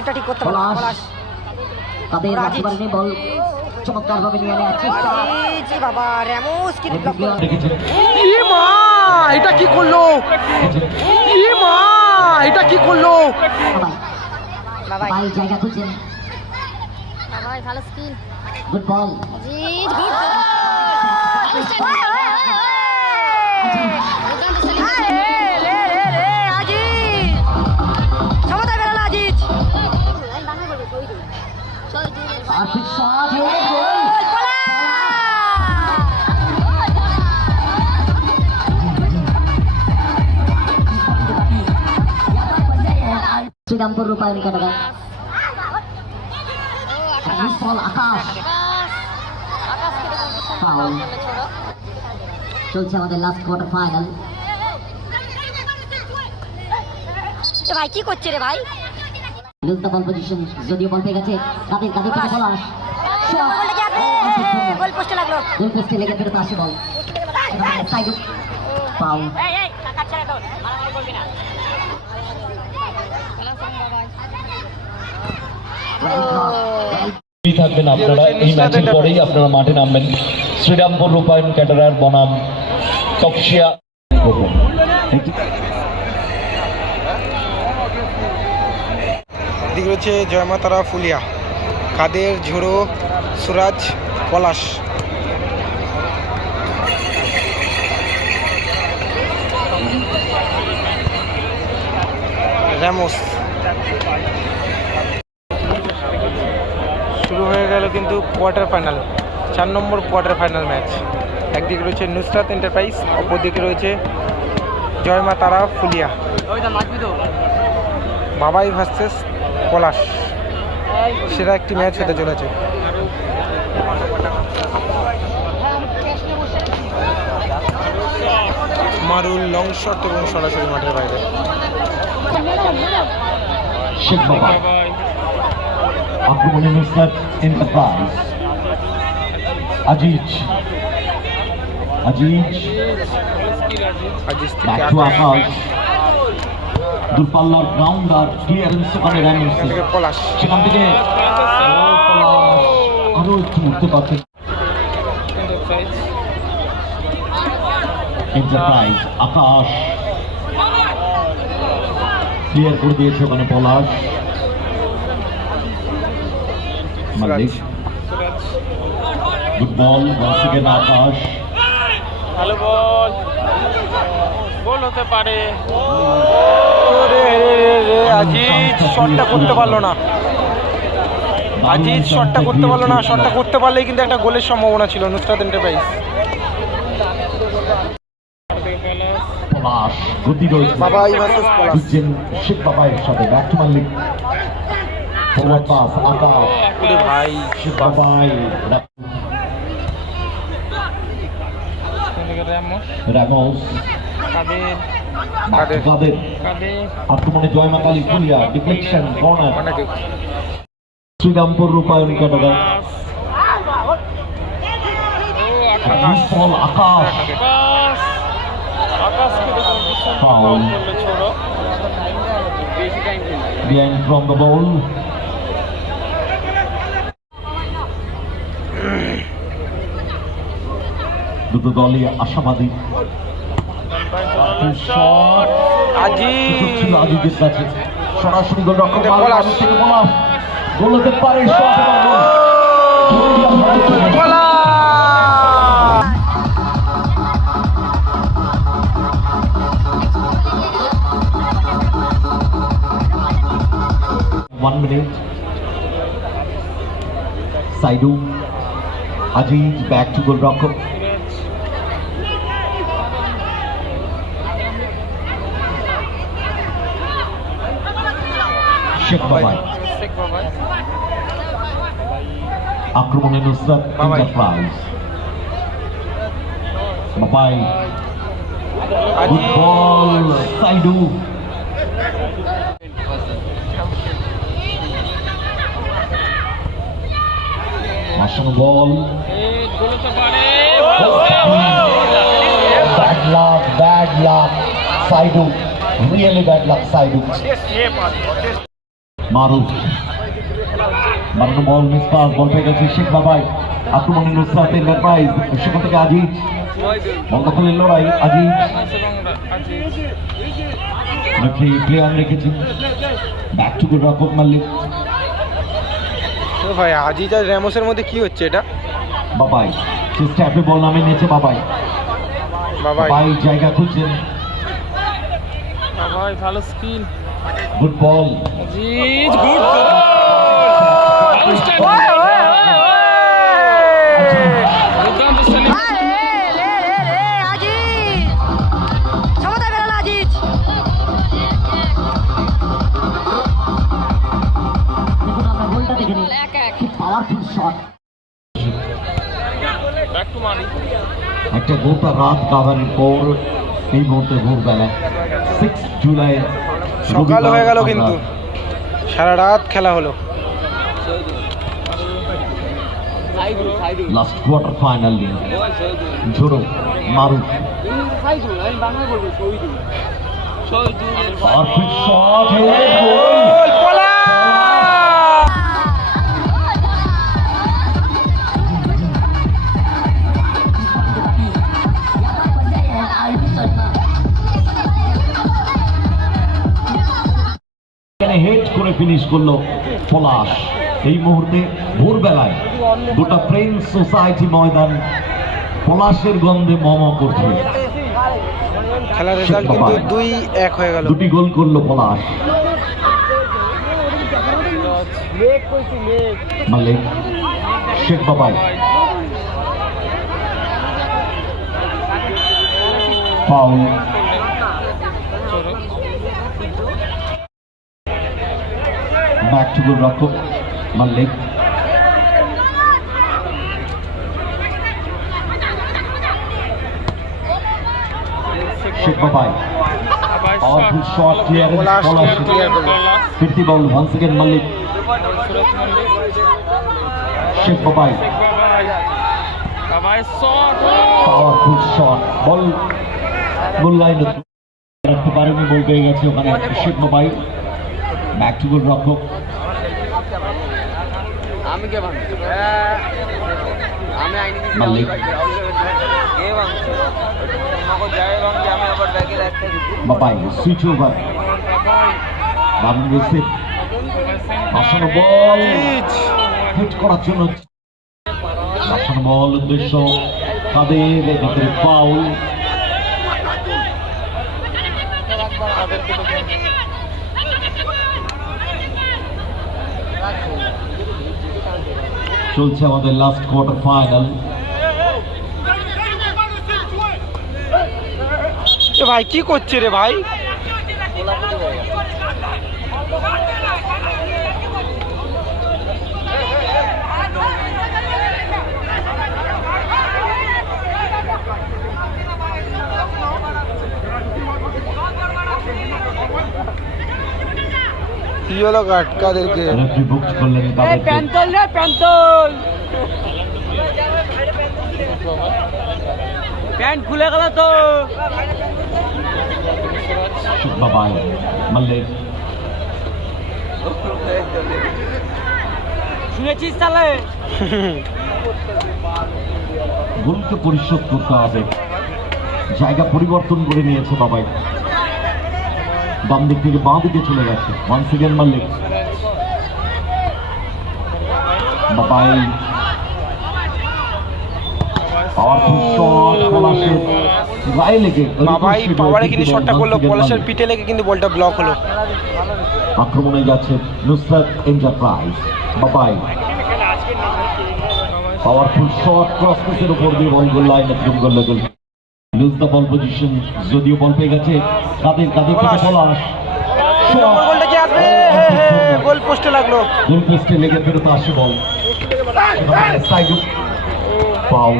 চিপটা ঠিক করতে পারল পলাশ। তাদের বল চমৎকার ভাবে নিয়ে। চেষ্টা জি বাবা র্যামোস কিন্তু ব্লক মা এটা কি করল? ই মা এটা কি করল? বাবা বাবাই। জায়গা খুঁজছেন বাবা ভালো স্কিল গুড বল। জিজ গুড আরে শ্রীরামপুর রূপায়ণ আকাশ Foul. চলছে আমাদের লাস্ট কোয়ার্টার ফাইনাল ভাই কি করছে রে ভাই লুজ দ্য বল পজিশন যদিও বল পেয়ে গেছে কাদের কাদের থেকে পলাশ বলটা কি আপনি গোল পোস্টে লাগল গোল পোস্টে লেগে ফেরত আসে বল সাইড পাউল এই এই কাটছে না গোল মারামারি করবি না এই থাকবেন আপনারা এই ম্যাচের পরেই আপনারা মাঠে নামবেন। শ্রীরামপুর রূপায়ণ ক্যাটারার বনাম তপসিয়া দিক রয়েছে জয়মাতারা ফুলিয়া কাদের ঝোড়ো সুরাজ পলাশ। র্যামোস শুরু হয়ে গেল কিন্তু কোয়ার্টার ফাইনাল চার নম্বর কোয়ার্টার ফাইনাল ম্যাচ একদিকে রয়েছে নুসরাত এন্টারপ্রাইজ অপরদিকে রয়েছে জয়মা তারা ফুলিয়া। বাবাই ভার্সেস পলাশ। সেটা একটি ম্যাচ হতে চলেছে। মারুল লং শট এবং সরাসরি মাঠের বাইরে। শেখ বাবা। আক্রমণে Nusrat Enterprise. Aziz. Aziz. Aziz back to Akash, Akash দূরপাল্লার গ্রাউন্ডার ক্লিয়ারেন্স ওখানে র্যামিস এখান থেকে পলাশ। সেখান থেকে। আরও একটু উঠতে পারছে। এন্টারপ্রাইজ আকাশ। ক্লিয়ার করে দিয়েছে ওখানে পলাশ মালিক। গুড বল আকাশ। ভালো বল গোল হতে পারে। আজিজ শটটা করতে পারল না। আজিজ শটটা করতে পারল না শটটা করতে পারলেই কিন্তু একটা গোলের সম্ভাবনা ছিল নুসরাত এন্টারপ্রাইজ পলাশ গতি রয়েছে। বুঝছেন শেখ বাবাইয়ের সাথে back to Mallik forward Akash. ভাই শেখ বাবাই রামোস। কাদের কাদের। কাদের কাদের আক্রমণে জয়মা কালী ফুলিয়া ডিফ্লেকশন কর্নার শ্রীরামপুর রূপায়ণ কাটাগা আকাশ বল আকাশ আকাশ আকাশকে দেখুন কি সুন্দর Foul. behind from the ball. দুটো দলই আশাবাদী। আজিজের কাছে। সরাসরি গোল রক্ষক গোল। হতে পারে One minute. Saidu. Aziz back to goal rocker. Sheikh বাবাই শেখ বাবা আক্রমণে নুসরাত বাবাই। এন্টারপ্রাইজ বাবাই গুড আজিজ বল Saidu মাসানো ball. Bad luck bad luck Saidu really bad luck Saidu Maruf মারানো ball miss pass ball পেয়ে গেছে শেখ বাবাই। আক্রমণে নুসরাত এন্টারপ্রাইজ সেখান থেকে আজিজ। বল দখলের লড়াই আজিজ। রেফারি প্লে অন রেখেছেন ব্যাক টু গুড রকম মাল্লিক ভাই আজিজ আর র্যামোসের মধ্যে কি হচ্ছে এটা? বাবাই সে স্ট্যাপে বল নামে নিয়েছে বাবাই। বাবা বাবাই জায়গা খুঁজছেন। বাবাই ভালো skill good ball Aziz good দুর্দান্ত কাভারের পর এই মুহূর্তে ভোরবেলা সিক্স জুলাই সকাল হয়ে গেল কিন্তু। সারা রাত খেলা হলো। লাস্ট কোয়ার্টার ফাইনাল দিন ঝোড়ো মারুফ। পারফেক্ট করে করল পলাশ। এই মুহূর্তে ভোরবেলায় গোটা প্রেম সোসাইটি ময়দান পলাশের গন্ধে মম করছে। খেলার রেজাল্ট কিন্তু দুই এক হয়ে গেল। দুটি গোল করল পলাশ। মালিক শেখ বাবাই। ফাউল। ব্যাক টু গোল রক্ষক মাল্লিক শেখ বাবাই powerful shot clearance পলাশ পলাশ clear করল। once again Babai Babai shot powerful shot ball goal লাইনে রাখতে পারেনি বল গেছে ওখানে শেখ বাবাই ব্যাক টু গোল রক্ষক আমি কে আমি আইনি দিছি মালিক। কে ভাঙছি? তোমাকে যাই ভাঙছি আমি আবার ব্যাগে রাখতে বাবাই সুইচ ওভার দারুণ রিসিভ বাসানো বল। হিট করার জন্য। বাসানো বল উদ্দেশ্য। তাদের ভিতরে ফাউল চলছে আমাদের লাস্ট কোয়ার্টার ফাইনাল এ ভাই কি করছে রে ভাই? ইয়েলো কার্ড কাদেরকে? রেফারি বুক করলেন তাদেরকে প্যান্তল রে প্যান্তল প্যান্ট খুলে গেল তো। শেখ বাবাই মাল্লিক শুনেছিস তাহলে? গোলকে পরিশোধ করতে হবে। জায়গা পরিবর্তন করে নিয়েছে বাবাই। বাম দিক থেকে বাঁ দিকে চলে গেছে। One second Mallik Babai. আক্রমণে যাচ্ছে Nusrat Enterprise Babai. Powerful shot cross পেসের উপর দিয়ে বল গোল লাইনে goal. Lose the ball position যদিও বল পেয়ে গেছে কাদের কাদের থেকে পলাশ। গোল পোস্টে লাগল। গোল পোস্টে লেগে ফেরত আসে বল সাইড পাউল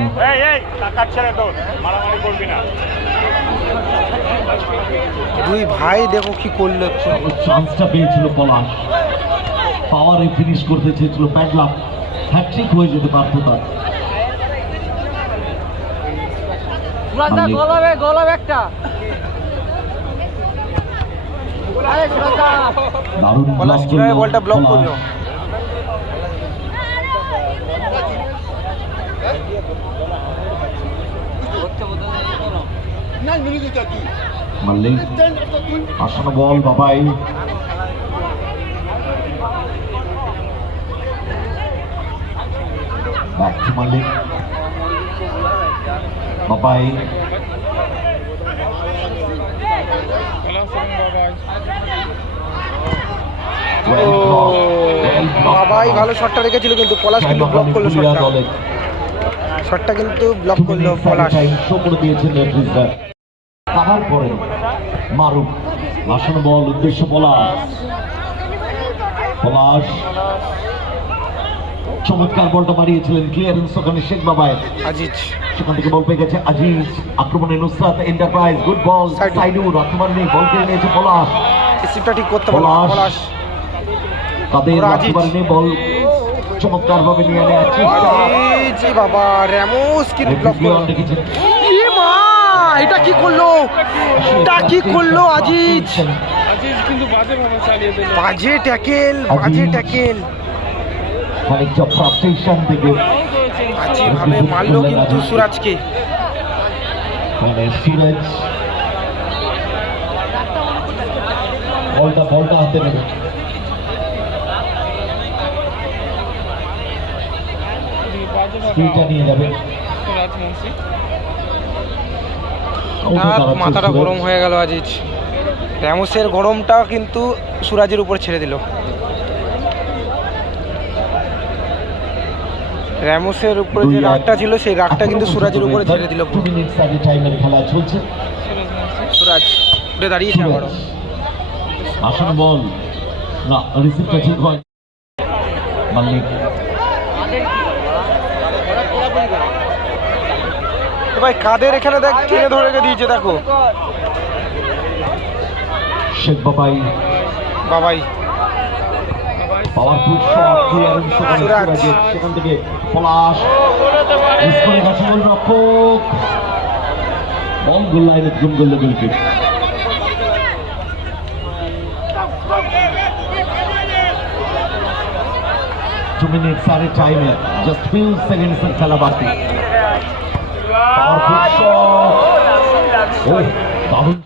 দুই ভাই দেখো কি করল চান্সটা পেয়েছিল পলাশ। পাওয়ারে ফিনিশ করতে চেয়েছিল প্যাডলাম হ্যাট্রিক হয়ে যেতে পারত তার মালিক। গোলাবে গোলাবে একটা। পলাশ কীভাবে বলটা ব্লক করল? Mallik আসানো ball Babai. Back to Mallik. Babai ভালো শটটা রেখেছিল কিন্তু পলাশ কিন্তু ব্লক করল পুরুলিয়া শটটা শটটা কিন্তু ব্লক করল পলাশ। করে দিয়েছেন কাভার বল উদ্দেশ্য পলাশ। পলাশ চমৎকার বলটা মারিয়েছিলেন ক্লিয়ারেন্স ওখানে শেখ বাবায় আজিজ। সেখান থেকে বল পেয়ে গেছে আজিজ। আক্রমণে নুসরাত এন্টারপ্রাইজ গুড বল. সাইডুর আক্রমণ নেই বল কেড়ে নিয়েছে পলাশ। রিসিভটা ঠিক করতে পারল পলাশ। তাদের আক্রমণ নেই বল চমৎকার ভাবে নিয়ে নেওয়ার চেষ্টা এ বাবা র্যামোস কিন্তু ব্লক করল। মা এটা কি করল? এটা কি করল আজিজ? আজিজ কিন্তু বাজে ভাবে চালিয়ে দিল। বাজে ট্যাকেল বাজে ট্যাকেল মারলো কিন্তু সুরাজকে। মানে সিরাজ। বলটা বলটা হাতে নেবে। নিয়ে যাবে। মাথাটা গরম হয়ে গেল আজিজ। র্যামোসের গরমটা কিন্তু সুরাজের উপর ছেড়ে দিল। র্যামোসের উপরে যে রাগটা ছিল সেই রাগটা কিন্তু সুরাজের উপরে ছেড়ে দিল চলছে। সুরাজ উঠে দাঁড়িয়েছে আবারও। আসুন বল। না রিসিভটা ঠিক হয়। মাল্লিক ভাই কাদের এখানে দেখ টেনে ধরে রেখে দিয়েছে দেখো। শেখ বাবাই। বাবাই। পাওয়ারফুল শট ক্লিয়ারেন্স সেখান থেকে পলাশ মিস করে গেছে গোল রক্ষক বল গোল লাইনে গুম করল গোলকিপ টু মিনিটস আরে টাইমে জাস্ট ফিউ সেকেন্ডস এর খেলা বাকি।